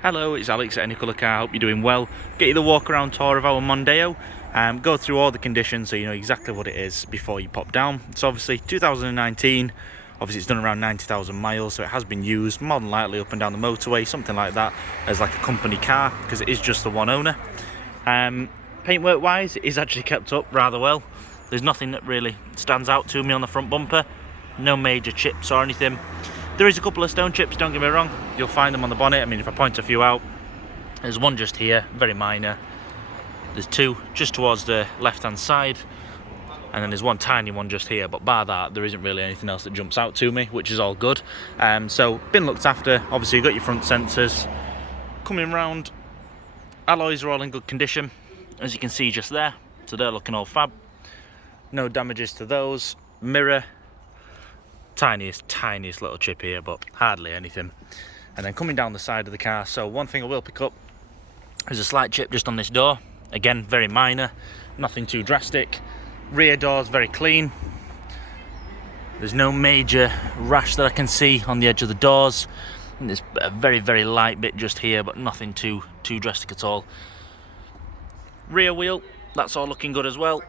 Hello, it's Alex at Any Colour Car. Hope you're doing well. Get you the walk around tour of our Mondeo. Go through all the conditions so you know exactly what it is before you pop down. It's obviously 2019. Obviously it's done around 90,000 miles, so it has been used more than likely up and down the motorway, something like that, as like a company car, because it is just the one owner. Paintwork wise, it is actually kept up rather well. There's nothing that really stands out to me on the front bumper. No major chips or anything. There is a couple of stone chips, don't get me wrong. You'll find them on the bonnet. I mean, if I point a few out, there's one just here, very minor. There's two just towards the left-hand side, and then there's one tiny one just here. But bar that, there isn't really anything else that jumps out to me, which is all good. So, been looked after. Obviously, you've got your front sensors. Coming round, alloys are all in good condition, as you can see just there. So they're looking all fab. No damages to those. Mirror. Tiniest little chip here, but hardly anything. And then coming down the side of the car, so one thing I will pick up is a slight chip just on this door. Again, very minor, nothing too drastic. Rear door's very clean. There's no major rash that I can see on the edge of the doors. And there's a very light bit just here, but nothing too drastic at all. Rear wheel, that's all looking good as well.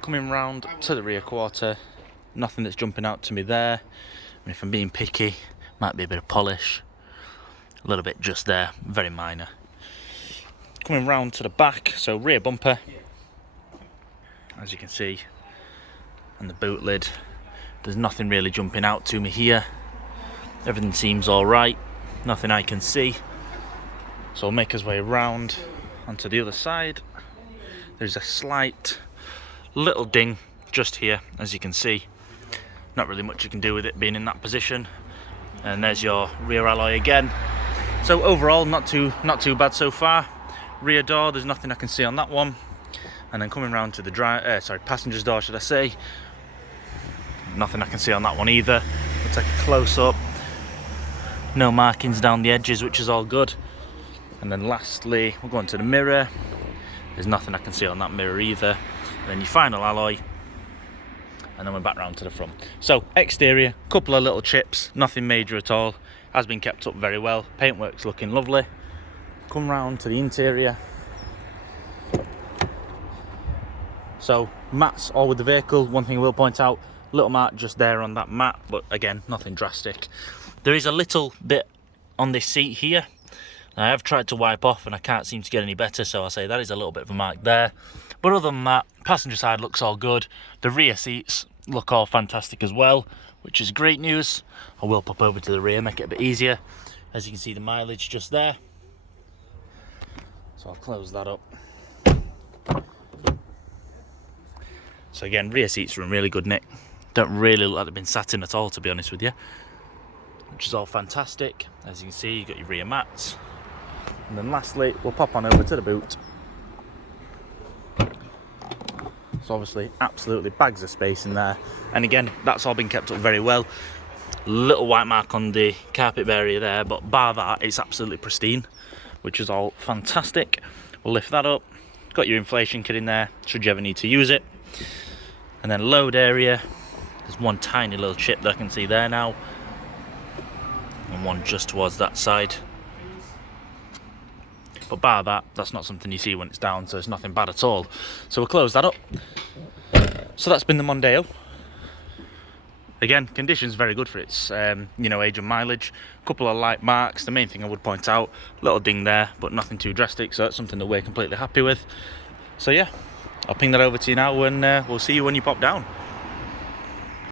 Coming round to the rear quarter, nothing that's jumping out to me there. I mean, if I'm being picky, might be a bit of polish. A little bit just there, very minor. Coming round to the back, so rear bumper, as you can see, and the boot lid. There's nothing really jumping out to me here. Everything seems all right, nothing I can see. So we'll make our way around onto the other side. There's a slight little ding just here, as you can see. Not really much you can do with it being in that position. And there's your rear alloy again. So overall, not too bad so far. Rear door, there's nothing I can see on that one. And then coming round to the passenger's door, should I say? Nothing I can see on that one either. We'll take a close up. No markings down the edges, which is all good. And then lastly, we'll go into the mirror. There's nothing I can see on that mirror either. And then your final alloy. And then we're back round to the front. So exterior, couple of little chips, nothing major at all. Has been kept up very well. Paintwork's looking lovely. Come round to the interior. So mats all with the vehicle. One thing I will point out, little mark just there on that mat, but again, nothing drastic. There is a little bit on this seat here. I have tried to wipe off and I can't seem to get any better, so I'll say that is a little bit of a mark there. But other than that, passenger side looks all good. The rear seats look all fantastic as well, which is great news. I will pop over to the rear, make it a bit easier. As you can see, the mileage just there. So I'll close that up. So again, rear seats are in really good nick. Don't really look like they've been sat in at all, to be honest with you. Which is all fantastic. As you can see, you've got your rear mats. And then lastly, we'll pop on over to the boot. So obviously, absolutely bags of space in there. And again, that's all been kept up very well. Little white mark on the carpet area there, but bar that, it's absolutely pristine, which is all fantastic. We'll lift that up. Got your inflation kit in there, should you ever need to use it. And then load area. There's one tiny little chip that I can see there now. And one just towards that side. But bar that, that's not something you see when it's down, so it's nothing bad at all. So we'll close that up. So that's been the Mondeo. Again, condition's very good for its age and mileage. A couple of light marks. The main thing I would point out, little ding there, but nothing too drastic, so that's something that we're completely happy with. So yeah, I'll ping that over to you now, and we'll see you when you pop down.